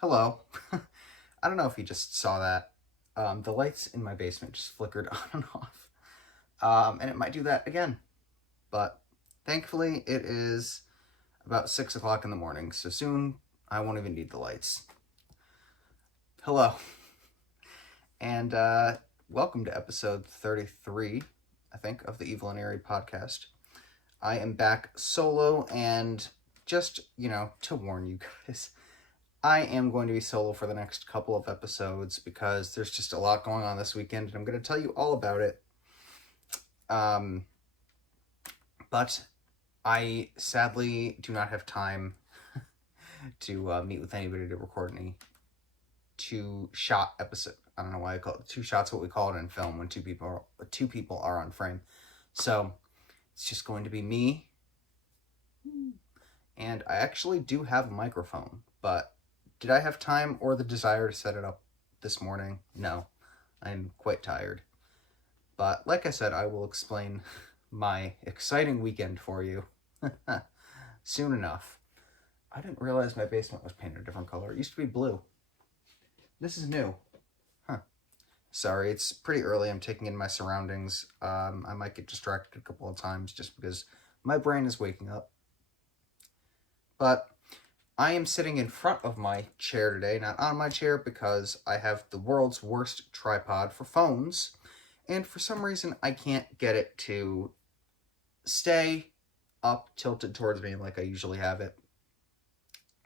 Hello. I don't know if you just saw that. The lights in my basement just flickered on and off. And it might do that again. But thankfully, it is about 6 o'clock in the morning, so soon I won't even need the lights. Hello. And welcome to episode 33, I think, of the Evil and Eerie Podcast. I am back solo, and just, to warn you guys, I am going to be solo for the next couple of episodes because there's just a lot going on this weekend, and I'm going to tell you all about it. But I sadly do not have time to meet with anybody to record any two-shot episode. I don't know why I call it two shots. What we call it in film when two people are on frame. So it's just going to be me, and I actually do have a microphone, but did I have time or the desire to set it up this morning? No, I'm quite tired. But like I said, I will explain my exciting weekend for you soon enough. I didn't realize my basement was painted a different color. It used to be blue. This is new. Sorry, it's pretty early. I'm taking in my surroundings. I might get distracted a couple of times just because my brain is waking up. But I am sitting in front of my chair today, not on my chair, because I have the world's worst tripod for phones, and for some reason I can't get it to stay up tilted towards me like I usually have it.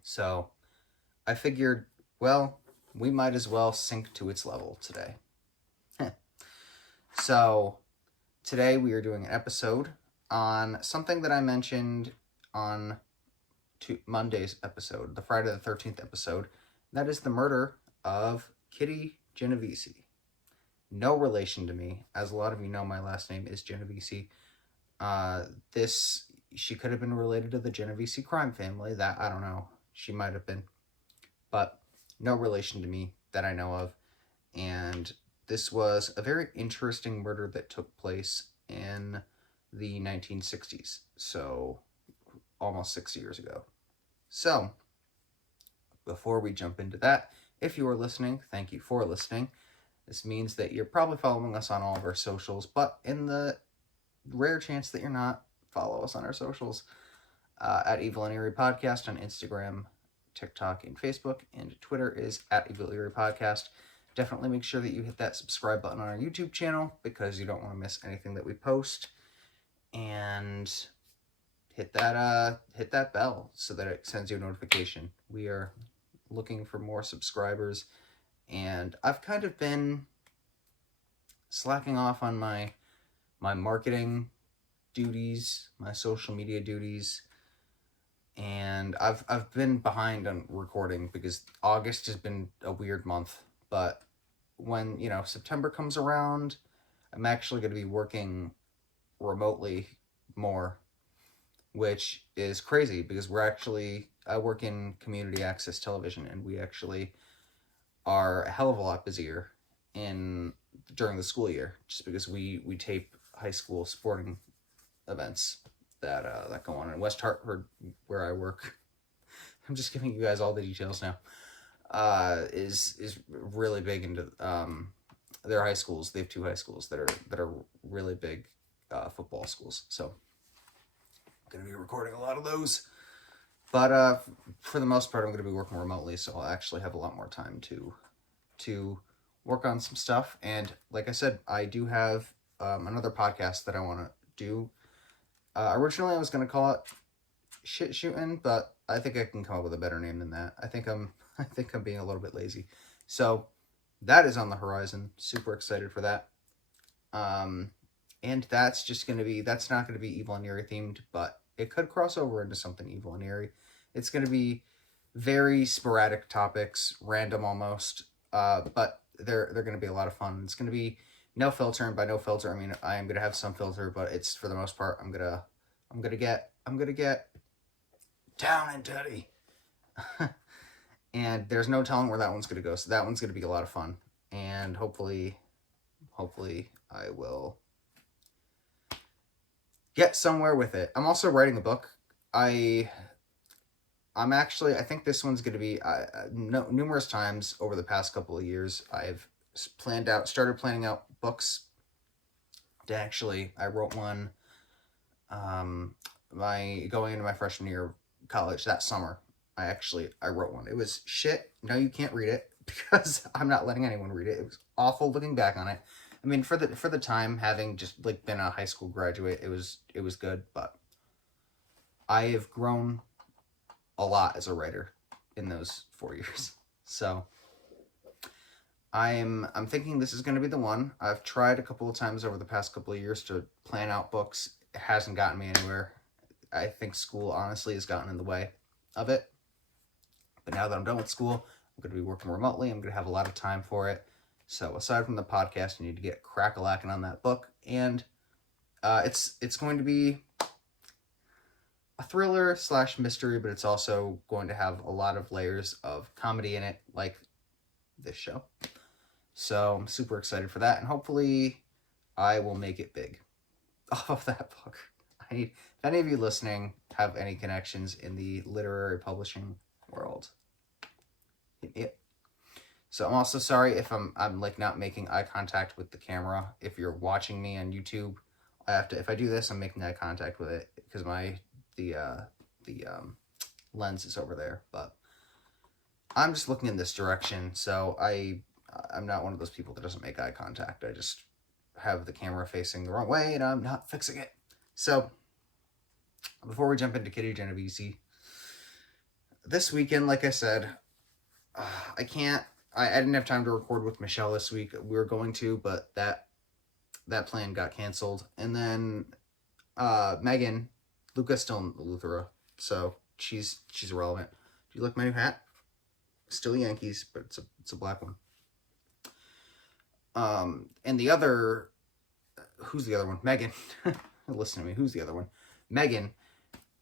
So I figured, well, we might as well sink to its level today. So today we are doing an episode on something that I mentioned on Monday's episode, the Friday the 13th episode. That is the murder of Kitty Genovese. No relation to me. As a lot of you know, my last name is Genovese. She could have been related to the Genovese crime family. That, I don't know. She might have been. But no relation to me that I know of. And this was a very interesting murder that took place in the 1960s. So almost 6 years ago. So, before we jump into that, if you are listening, thank you for listening. This means that you're probably following us on all of our socials, but in the rare chance that you're not, follow us on our socials at Evil and Eerie Podcast on Instagram, TikTok, and Facebook, and Twitter is at Evil Eerie Podcast. Definitely make sure that you hit that subscribe button on our YouTube channel because you don't want to miss anything that we post. And hit that bell so that it sends you a notification. We are looking for more subscribers, and I've kind of been slacking off on my marketing duties, my social media duties, and I've been behind on recording because August has been a weird month. But when September comes around, I'm actually going to be working remotely more, which is crazy because I work in community access television, and we actually are a hell of a lot busier during the school year, just because we tape high school sporting events that go on in West Hartford, where I work. I'm just giving you guys all the details now. Is really big into their high schools. They have two high schools that are really big football schools. So going to be recording a lot of those, but for the most part I'm going to be working remotely, so I'll actually have a lot more time to work on some stuff. And like I said, I do have another podcast that I want to do. Originally I was going to call it Shit Shooting, but I think I can come up with a better name than that. I think I'm being a little bit lazy. So that is on the horizon. Super excited for that. And that's not going to be Evil and Eerie themed, but it could cross over into something Evil and Eerie. It's going to be very sporadic topics, random almost, but they're going to be a lot of fun. It's going to be no filter, and by no filter, I mean I am going to have some filter, but it's, for the most part, I'm going to get down and dirty. And there's no telling where that one's going to go, so that one's going to be a lot of fun, and hopefully I will get somewhere with it. I'm also writing a book. I I think this one's going to be, numerous times over the past couple of years, I've started planning out books to actually, I wrote one, going into my freshman year of college that summer. I wrote one. It was shit. No, you can't read it because I'm not letting anyone read it. It was awful looking back on it. I mean, for the time, having just like been a high school graduate, it was good, but I have grown a lot as a writer in those 4 years. So I'm thinking this is going to be the one. I've tried a couple of times over the past couple of years to plan out books. It hasn't gotten me anywhere. I think school honestly has gotten in the way of it. But now that I'm done with school, I'm going to be working remotely. I'm going to have a lot of time for it. So aside from the podcast, I need to get crack-a-lacking on that book. And it's going to be a thriller / mystery, but it's also going to have a lot of layers of comedy in it, like this show. So I'm super excited for that, and hopefully I will make it big off of that book. If any of you listening have any connections in the literary publishing world, hit me up. So I'm also sorry if I'm like not making eye contact with the camera. If you're watching me on YouTube, if I do this, I'm making eye contact with it because the lens is over there. But I'm just looking in this direction, so I'm not one of those people that doesn't make eye contact. I just have the camera facing the wrong way, and I'm not fixing it. So before we jump into Kitty Genovese, this weekend, like I said, I didn't have time to record with Michelle this week. We were going to, but that plan got canceled. And then Megan, Luca's still in Luthera, so she's irrelevant. Do you like my new hat? Still Yankees, but it's a black one. And the other, who's the other one? Megan. Listen to me. Who's the other one? Megan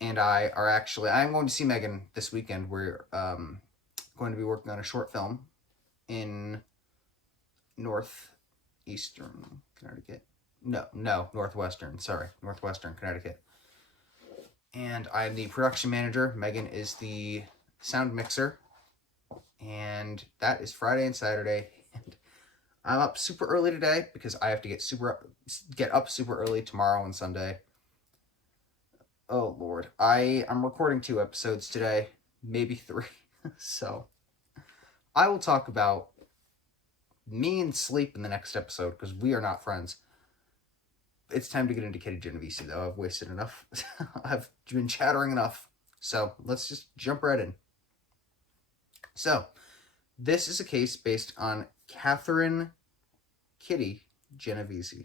and I are I'm going to see Megan this weekend. We're going to be working on a short film in northeastern Connecticut. No, northwestern. Sorry, northwestern Connecticut. And I'm the production manager. Megan is the sound mixer. And that is Friday and Saturday. And I'm up super early today because I have to get up super early tomorrow and Sunday. Oh Lord, I'm recording 2 episodes today, maybe 3. So I will talk about me and sleep in the next episode because we are not friends. It's time to get into Kitty Genovese, though. I've wasted enough. I've been chattering enough. So let's just jump right in. So this is a case based on Catherine Kitty Genovese.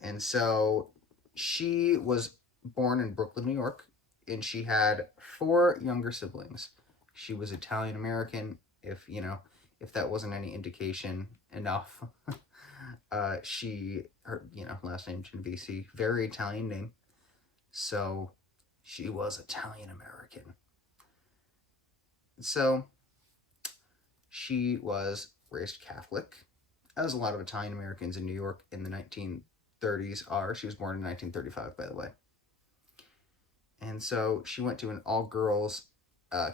And so she was born in Brooklyn, New York, and she had 4 younger siblings. She was Italian American, if that wasn't any indication enough. Her last name Genovese, very Italian name. So she was Italian American. So she was raised Catholic, as a lot of Italian Americans in New York in the 1930s are. She was born in 1935, by the way. And so she went to an all-girls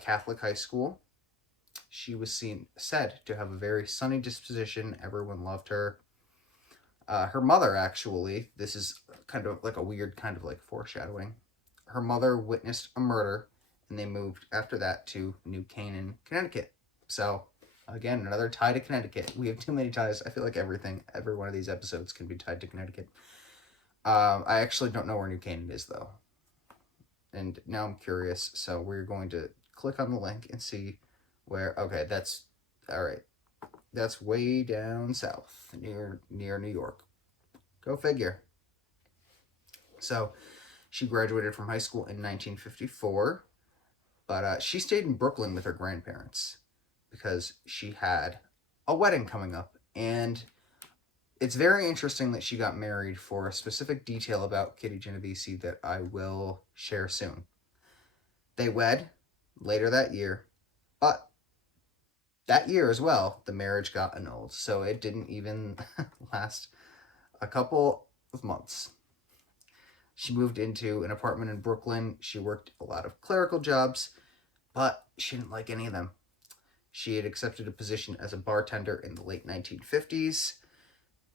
Catholic high school. She was said to have a very sunny disposition. Everyone loved her. Her mother, actually, this is kind of like a weird kind of like foreshadowing. Her mother witnessed a murder, and they moved after that to New Canaan, Connecticut. So, again, another tie to Connecticut. We have too many ties. I feel like every one of these episodes can be tied to Connecticut. I actually don't know where New Canaan is, though. And now I'm curious, so we're going to click on the link and see where... Okay, that's... Alright. That's way down south, near New York. Go figure. So, she graduated from high school in 1954, but she stayed in Brooklyn with her grandparents because she had a wedding coming up, and it's very interesting that she got married for a specific detail about Kitty Genovese that I will share soon. They wed later that year, but that year as well, the marriage got annulled, so it didn't even last a couple of months. She moved into an apartment in Brooklyn. She worked a lot of clerical jobs, but she didn't like any of them. She had accepted a position as a bartender in the late 1950s,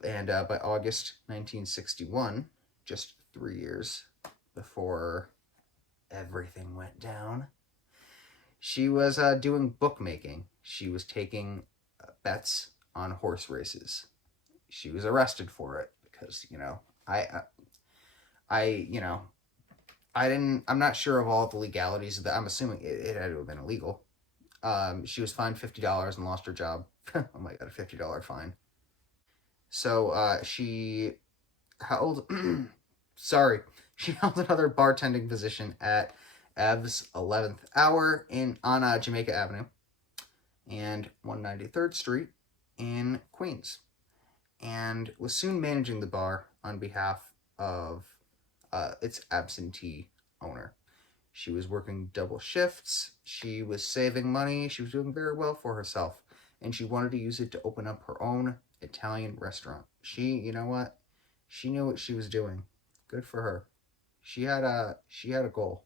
and by August 1961, just 3 years before everything went down, she was doing bookmaking. She was taking bets on horse races. She was arrested for it because, I, I'm not sure of all the legalities of that. I'm assuming it had to have been illegal. She was fined $50 and lost her job. Oh my god, a $50 fine. So she held, she held another bartending position at Ev's 11th Hour on Jamaica Avenue and 193rd Street in Queens, and was soon managing the bar on behalf of its absentee owner. She was working double shifts, she was saving money, she was doing very well for herself, and she wanted to use it to open up her own Italian restaurant. You know what? She knew what she was doing. Good for her. She had a goal.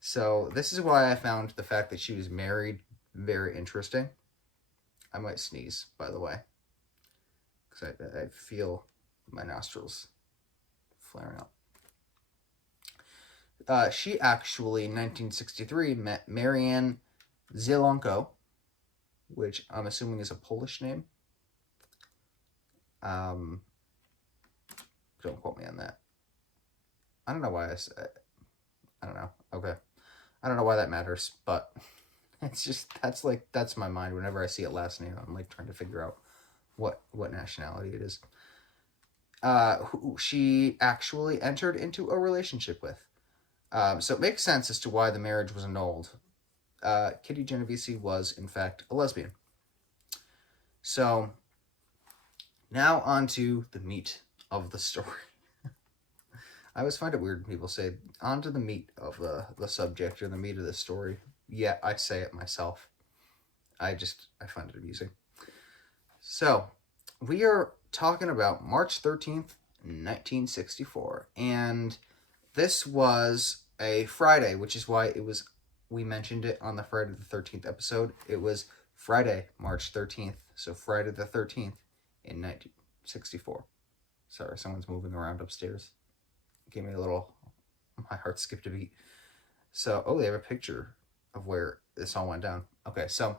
So this is why I found the fact that she was married very interesting. I might sneeze, by the way, because I feel my nostrils flaring up. She actually, in 1963, met Marianne Zielonko, which I'm assuming is a Polish name. Don't quote me on that. I don't know why I don't know. Okay. I don't know why that matters, but it's just, that's my mind. Whenever I see a last name, I'm like trying to figure out what nationality it is. Who she actually entered into a relationship with. So it makes sense as to why the marriage was annulled. Kitty Genovese was, in fact, a lesbian. So, now on to the meat of the story. I always find it weird when people say, on to the meat of the subject or the meat of the story. Yeah, I say it myself. I find it amusing. So, we are talking about March 13th, 1964. And this was a Friday, which is why we mentioned it on the Friday the 13th episode. It was Friday, March 13th. So Friday the 13th in 1964. Sorry, someone's moving around upstairs. Gave me my heart skipped a beat. So, they have a picture of where this all went down. Okay, so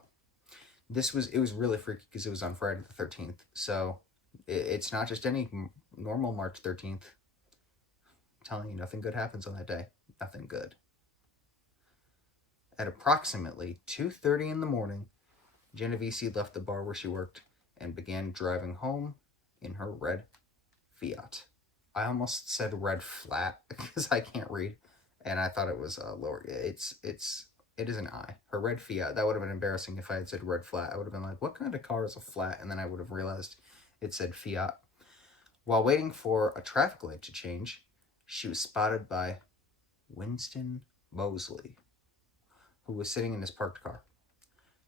it was really freaky because it was on Friday the 13th. So it's not just any normal March 13th. I'm telling you, nothing good happens on that day. Nothing good. At approximately 2:30 in the morning, Genovese left the bar where she worked and began driving home in her red Fiat. I almost said red flat because I can't read, and I thought it was lower. It is an I. Her red Fiat. That would have been embarrassing if I had said red flat. I would have been like, what kind of car is a flat? And then I would have realized it said Fiat. While waiting for a traffic light to change, she was spotted by Winston Mosley, who was sitting in his parked car.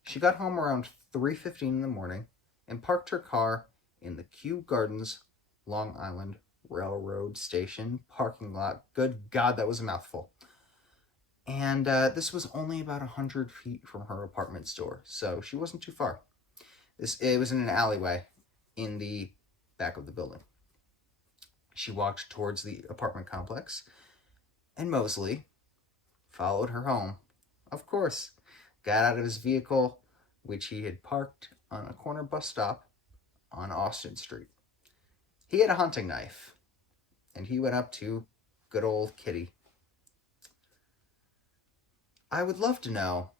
She got home around 3:15 in the morning and parked her car in the Kew Gardens, Long Island Railroad Station parking lot. Good God, that was a mouthful. And this was only about 100 feet from her apartment door, so she wasn't too far. It was in an alleyway in the back of the building. She walked towards the apartment complex, and Mosley followed her home. Of course, got out of his vehicle, which he had parked on a corner bus stop on Austin Street. He had a hunting knife, and he went up to good old Kitty. I would love to know,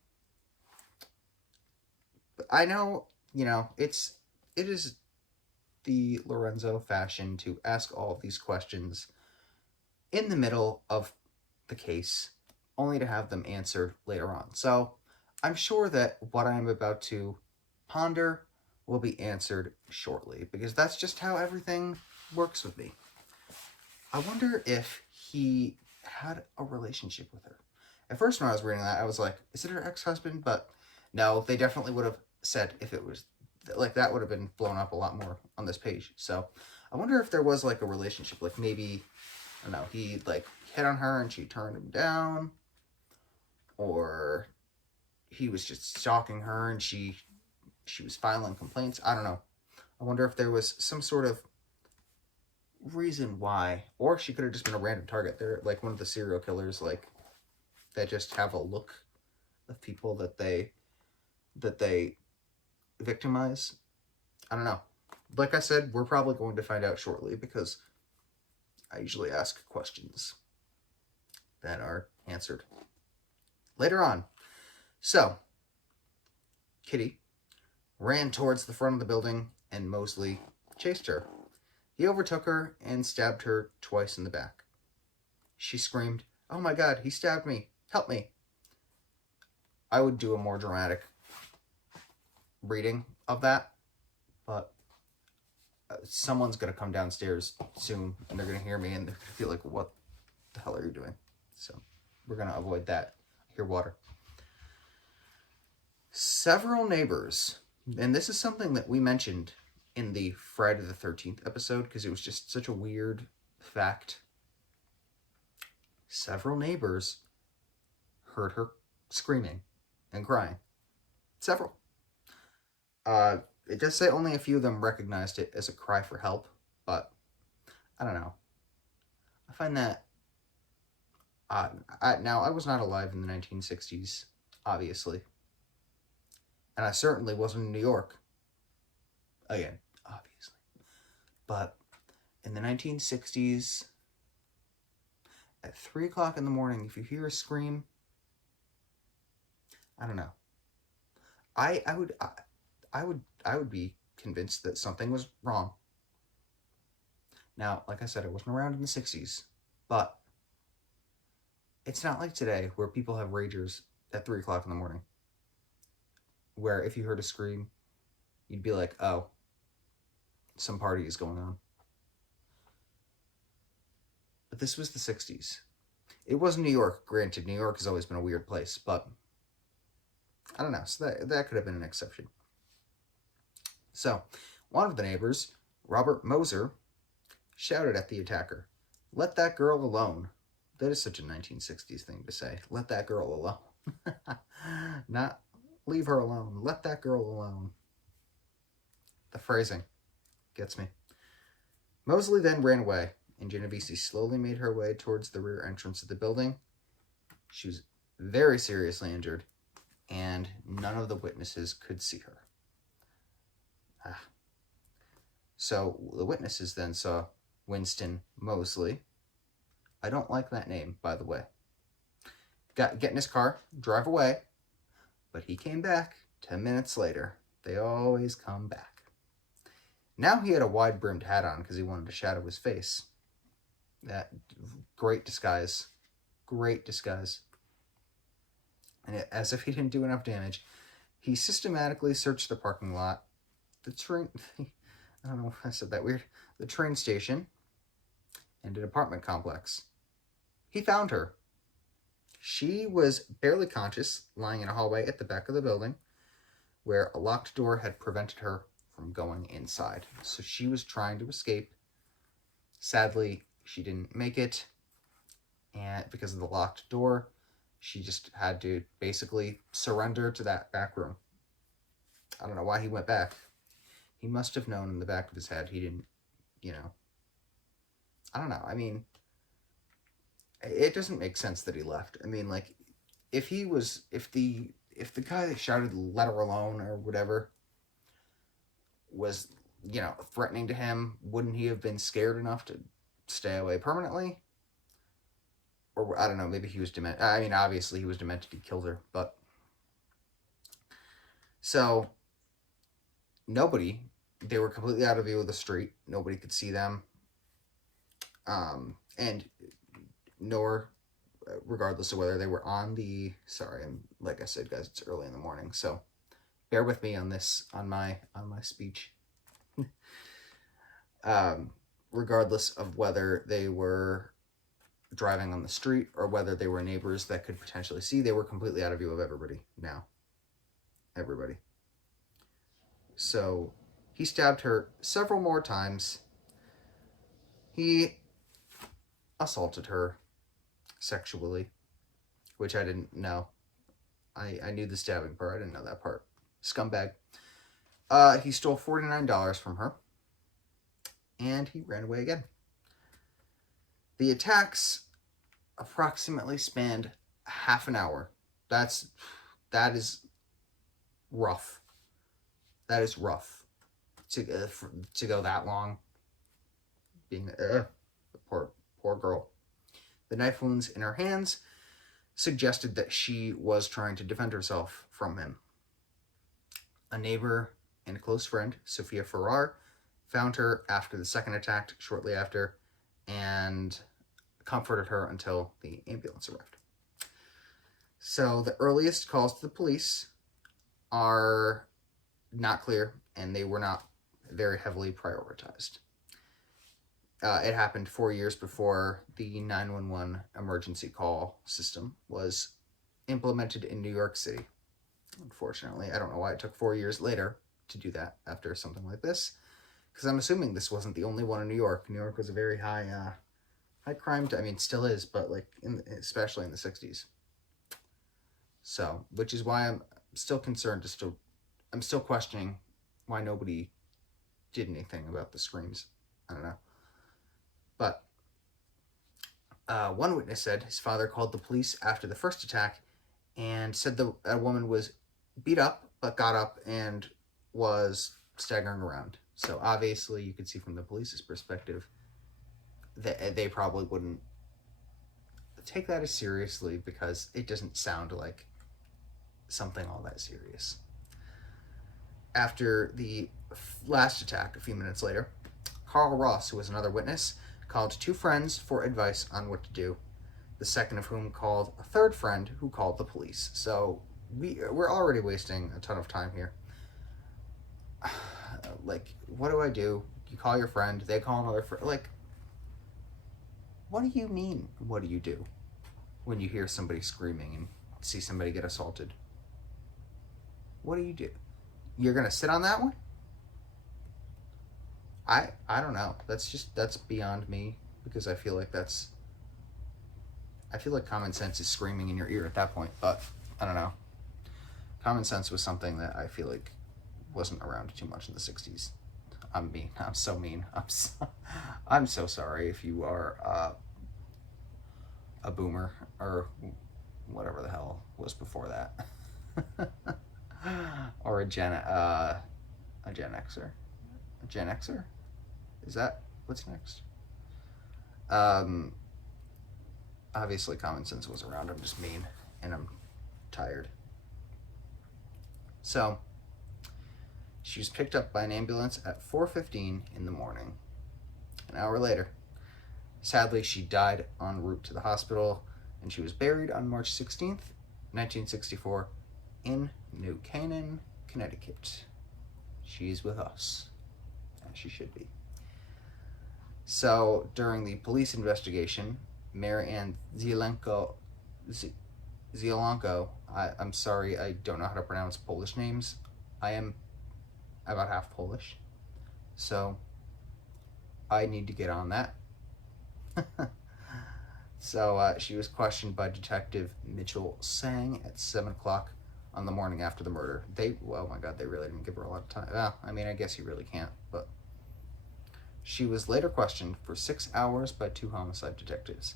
but I know, it is the Lorenzo fashion to ask all of these questions in the middle of the case, only to have them answered later on. So, I'm sure that what I'm about to ponder will be answered shortly, because that's just how everything works with me. I wonder if he had a relationship with her. At first, when I was reading that, I was like, is it her ex-husband? But no, they definitely would have said if it was, like, that would have been blown up a lot more on this page. So I wonder if there was, like, a relationship. Like, maybe, I don't know, he, like, hit on her and she turned him down. or he was just stalking her and she was filing complaints. I don't know. I wonder if there was some sort of reason why, or she could have just been a random target. They're like one of the serial killers, like, that just have a look of people that they victimize. I don't know. Like I said, we're probably going to find out shortly because I usually ask questions that are answered later on. So, Kitty ran towards the front of the building and Mosley chased her. He overtook her and stabbed her twice in the back. She screamed, "Oh my God, he stabbed me! Help me!" I would do a more dramatic reading of that, but someone's going to come downstairs soon and they're going to hear me and they're going to feel like, what the hell are you doing? So we're going to avoid that. Hear water. Several neighbors, and this is something that we mentioned in the Friday the 13th episode because it was just such a weird fact. Several neighbors heard her screaming and crying. Several. It does say only a few of them recognized it as a cry for help, but I don't know. I find that odd. Now, I was not alive in the 1960s, obviously. And I certainly wasn't in New York. Again, obviously. But in the 1960s, at 3 o'clock in the morning, if you hear a scream, I don't know. I would be convinced that something was wrong. Now, like I said, I wasn't around in the 60s, but it's not like today where people have ragers at 3 o'clock in the morning. Where if you heard a scream, you'd be like, oh, some party is going on. But this was the 60s. It wasn't New York. Granted, New York has always been a weird place, but I don't know. So that could have been an exception. So, one of the neighbors, Robert Moser, shouted at the attacker, "Let that girl alone." That is such a 1960s thing to say. Let that girl alone. Not leave her alone. Let that girl alone. The phrasing gets me. Mosley then ran away, and Genovese slowly made her way towards the rear entrance of the building. She was very seriously injured, and none of the witnesses could see her. So the witnesses then saw Winston Mosley. I don't like that name, by the way. Get in his car, drive away, but he came back 10 minutes later. They always come back. Now he had a wide-brimmed hat on because he wanted to shadow his face. That great disguise. Great disguise. And as if he didn't do enough damage, he systematically searched the parking lot, the train... I don't know if I said that weird. The train station, and an apartment complex. He found her. She was barely conscious, lying in a hallway at the back of the building, where a locked door had prevented her from going inside. So she was trying to escape. Sadly, she didn't make it, and because of the locked door, she just had to basically surrender to that back room. I don't know why he went back. He must have known in the back of his head he didn't, I don't know. I mean, it doesn't make sense that he left. I mean, like, if the guy that shouted "let her alone" or whatever was, threatening to him, wouldn't he have been scared enough to stay away permanently? Or, I don't know, maybe he was demented. I mean, obviously he was demented, he killed her, but... So, they were completely out of view of the street. Nobody could see them. And nor, regardless of whether they were on the... Sorry, like I said, guys, it's early in the morning, so bear with me on this, on my speech. Regardless of whether they were driving on the street or whether they were neighbors that could potentially see, they were completely out of view of everybody now. Everybody. So, he stabbed her several more times. He assaulted her sexually, which I didn't know. I knew the stabbing part. I didn't know that part. Scumbag. He stole $49 from her, and he ran away again. The attacks approximately spanned half an hour. That is rough. That is rough to go that long. Being the poor girl. The knife wounds in her hands suggested that she was trying to defend herself from him. A neighbor and a close friend, Sophia Farrar, found her after the second attack shortly after and comforted her until the ambulance arrived. So the earliest calls to the police are not clear, and they were not very heavily prioritized. It happened 4 years before the 911 emergency call system was implemented in New York City. Unfortunately, I don't know why it took 4 years later to do that after something like this, because I'm assuming this wasn't the only one in New York. New York was a very high crime. Still is, but especially in the 60s. So, which is why I'm still concerned. I'm still questioning why nobody did anything about the screams. I don't know. But one witness said his father called the police after the first attack and said a woman was beat up, but got up and was staggering around. So obviously you could see from the police's perspective that they probably wouldn't take that as seriously, because it doesn't sound like something all that serious. After the last attack, a few minutes later, Carl Ross, who was another witness, called two friends for advice on what to do, the second of whom called a third friend who called the police. So we're already wasting a ton of time here. What do I do? You call your friend, they call another friend. What do you mean, what do you do when you hear somebody screaming and see somebody get assaulted? What do you do? You're going to sit on that one? I don't know. That's beyond me, because I feel like common sense is screaming in your ear at that point, but I don't know. Common sense was something that I feel like wasn't around too much in the 60s. I'm mean. I'm so mean. I'm so sorry if you are a boomer or whatever the hell was before that. Or a Gen Xer. A Gen Xer? Is that what's next? Obviously common sense was around. I'm just mean and I'm tired. So she was picked up by an ambulance at 4:15 in the morning. An hour later, sadly, she died en route to the hospital, and she was buried on March 16th, 1964, in New Canaan, Connecticut. She's with us, as she should be. So, during the police investigation, Mary Ann Zielanko, I'm sorry, I don't know how to pronounce Polish names. I am about half Polish, so I need to get on that. So she was questioned by Detective Mitchell Sang at 7 o'clock on the morning after the murder. Oh my God, they really didn't give her a lot of time. Well, I guess you really can't, but she was later questioned for 6 hours by two homicide detectives,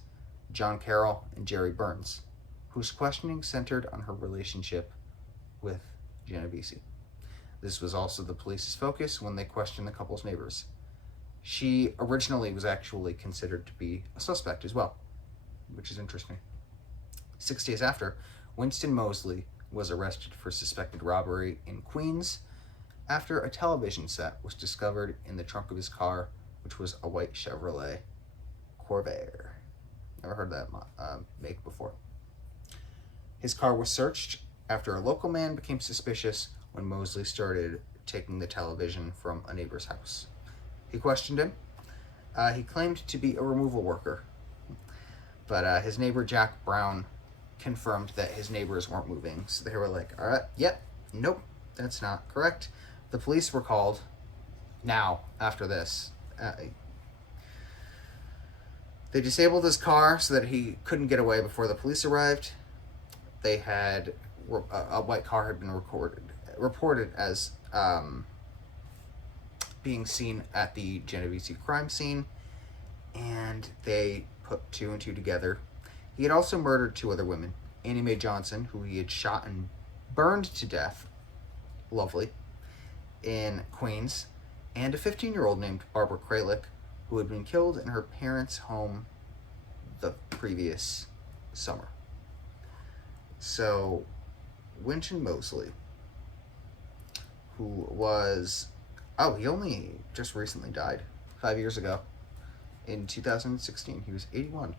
John Carroll and Jerry Burns, whose questioning centered on her relationship with Genovese. This was also the police's focus when they questioned the couple's neighbors. She originally was actually considered to be a suspect as well, which is interesting. 6 days after, Winston Moseley was arrested for suspected robbery in Queens after a television set was discovered in the trunk of his car, which was a white Chevrolet Corvair. Never heard that make before. His car was searched after a local man became suspicious when Moseley started taking the television from a neighbor's house. He questioned him. He claimed to be a removal worker, but his neighbor Jack Brown confirmed that his neighbors weren't moving. So they were like, all right, yep, nope, that's not correct. The police were called now after this. They disabled his car so that he couldn't get away before the police arrived. They had a white car had been reported as being seen at the Genovese crime scene, and they put two and two together. He had also murdered two other women, Annie Mae Johnson, who he had shot and burned to death, lovely, in Queens, and a 15-year-old named Barbara Kralik, who had been killed in her parents' home the previous summer. So, Wynton Mosley, who was... Oh, he only just recently died, 5 years ago. In 2016, he was 81.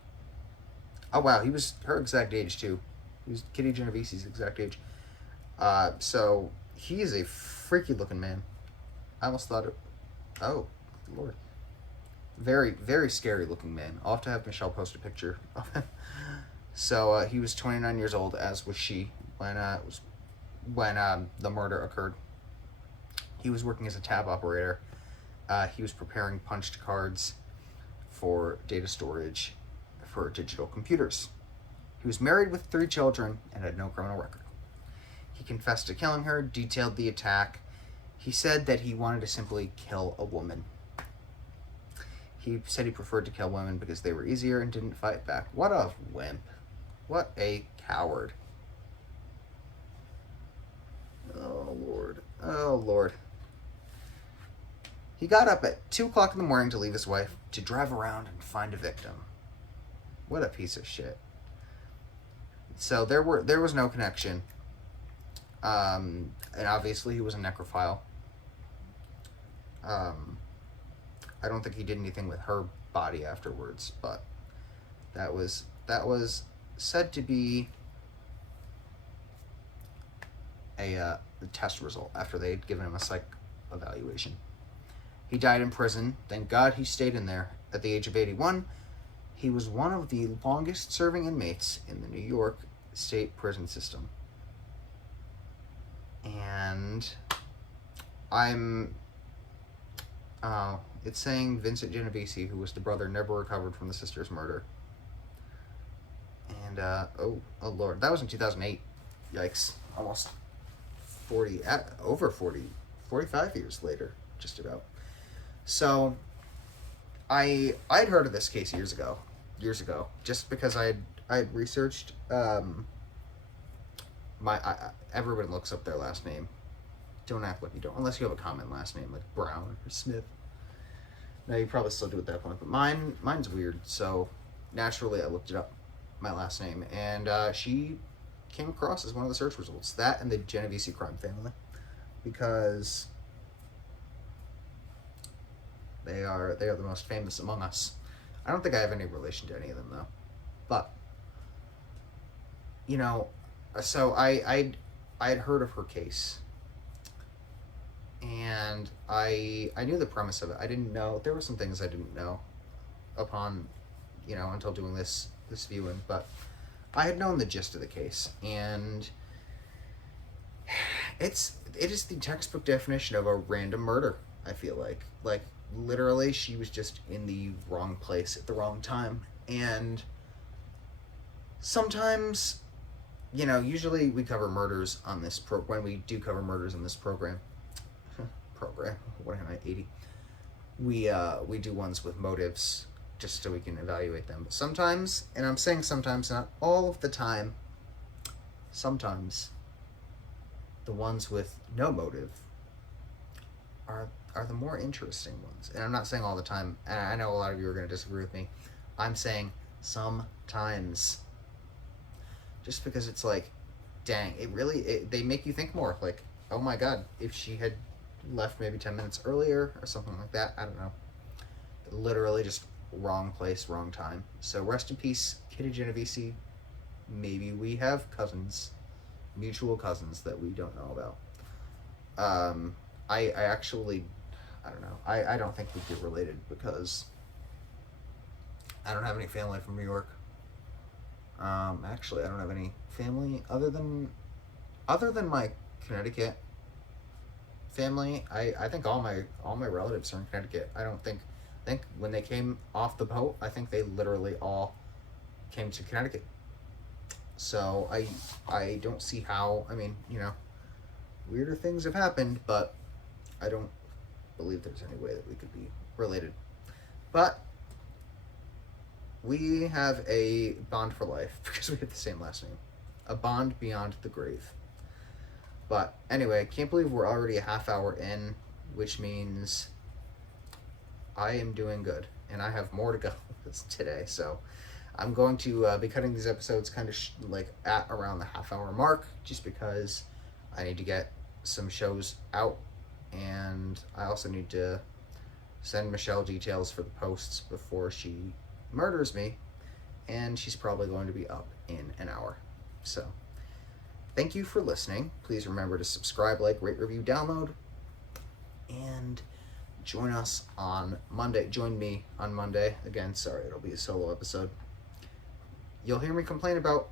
Oh, wow, he was her exact age, too. He was Kitty Genovese's exact age. So, he is a freaky-looking man. I almost thought it... Oh, Lord. Very, very scary-looking man. I'll have to have Michelle post a picture of him. So, he was 29 years old, as was she, when the murder occurred. He was working as a tab operator. He was preparing punched cards for data storage for digital computers. He was married with 3 children and had no criminal record. He confessed to killing her, detailed the attack. He said that he wanted to simply kill a woman. He said he preferred to kill women because they were easier and didn't fight back. What a wimp. What a coward. Oh, Lord. Oh, Lord. He got up at 2 o'clock in the morning to leave his wife to drive around and find a victim. What a piece of shit. So there was no connection. And obviously he was a necrophile. I don't think he did anything with her body afterwards, but that was said to be a test result after they had given him a psych evaluation. He died in prison. Thank God he stayed in there. At the age of 81, he was one of the longest serving inmates in the New York State prison system. And it's saying Vincent Genovese, who was the brother, never recovered from the sister's murder. And, oh Lord, that was in 2008. Yikes. Almost 45 years later, just about. So, I'd heard of this case years ago, just because I'd researched, everybody looks up their last name. Don't act like you don't, unless you have a common last name, like Brown or Smith. No, you probably still do at that point, but mine's weird, so naturally I looked it up, my last name, and she came across as one of the search results, that and the Genovese crime family, because they are the most famous among us. I don't think I have any relation to any of them, though, but, so I'd heard of her case, and I knew the premise of it. I didn't know, there were some things I didn't know upon, until doing this viewing, but I had known the gist of the case, and it is the textbook definition of a random murder, I feel like. Like, literally, she was just in the wrong place at the wrong time, and sometimes, usually we cover murders on this when we do cover murders in this program, what am I, 80? We do ones with motives, just so we can evaluate them. But sometimes, and I'm saying sometimes, not all of the time, sometimes the ones with no motive are the more interesting ones. And I'm not saying all the time, and I know a lot of you are going to disagree with me. I'm saying sometimes. Just because it's like, dang, they make you think more. Like, oh my God, if she had left maybe 10 minutes earlier or something like that, I don't know. Literally just wrong place, wrong time. So rest in peace, Kitty Genovese. Maybe we have mutual cousins that we don't know about. I actually, I don't know. I don't think we'd get related because I don't have any family from New York. Actually, I don't have any family other than my Connecticut family. I think all my relatives are in Connecticut. I think when they came off the boat, I think they literally all came to Connecticut. So I don't see how. I mean, weirder things have happened, but I don't believe there's any way that we could be related. But we have a bond for life because we have the same last name. A bond beyond the grave. But anyway, can't believe we're already a half hour in, which means I am doing good. And I have more to go today. So I'm going to be cutting these episodes kind of at around the half hour mark, just because I need to get some shows out. And I also need to send Michelle details for the posts before she murders me, and she's probably going to be up in an hour. So thank you for listening. Please remember to subscribe, like, rate, review, download, and join us on Monday. Join me on Monday. Again, sorry, it'll be a solo episode. You'll hear me complain about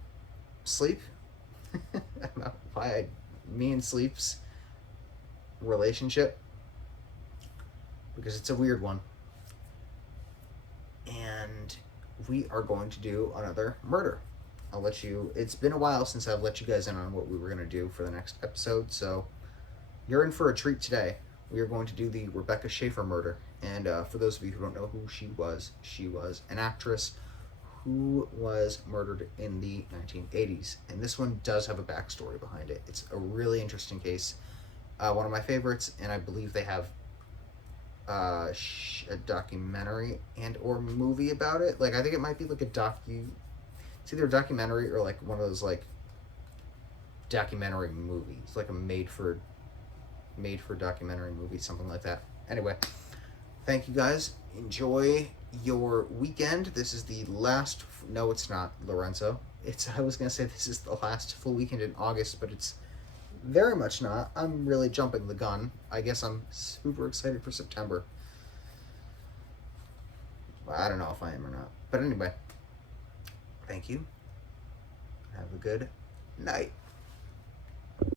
sleep, about me and sleep's relationship, because it's a weird one. And we are going to do another murder. It's been a while since I've let you guys in on what we were going to do for the next episode, so you're in for a treat today. We are going to do the Rebecca Schaeffer murder. And for those of you who don't know who she was an actress who was murdered in the 1980s. And this one does have a backstory behind it. It's a really interesting case. One of my favorites, and I believe they have a documentary and or movie about it. I think it might be like it's either a documentary or one of those documentary movies, like a made for documentary movie, something like that. Anyway, thank you guys. Enjoy your weekend. This is the last, no it's not, Lorenzo. I was gonna say this is the last full weekend in August, but it's very much not. I'm really jumping the gun. I guess I'm super excited for September. Well, I don't know if I am or not. But anyway, thank you. Have a good night.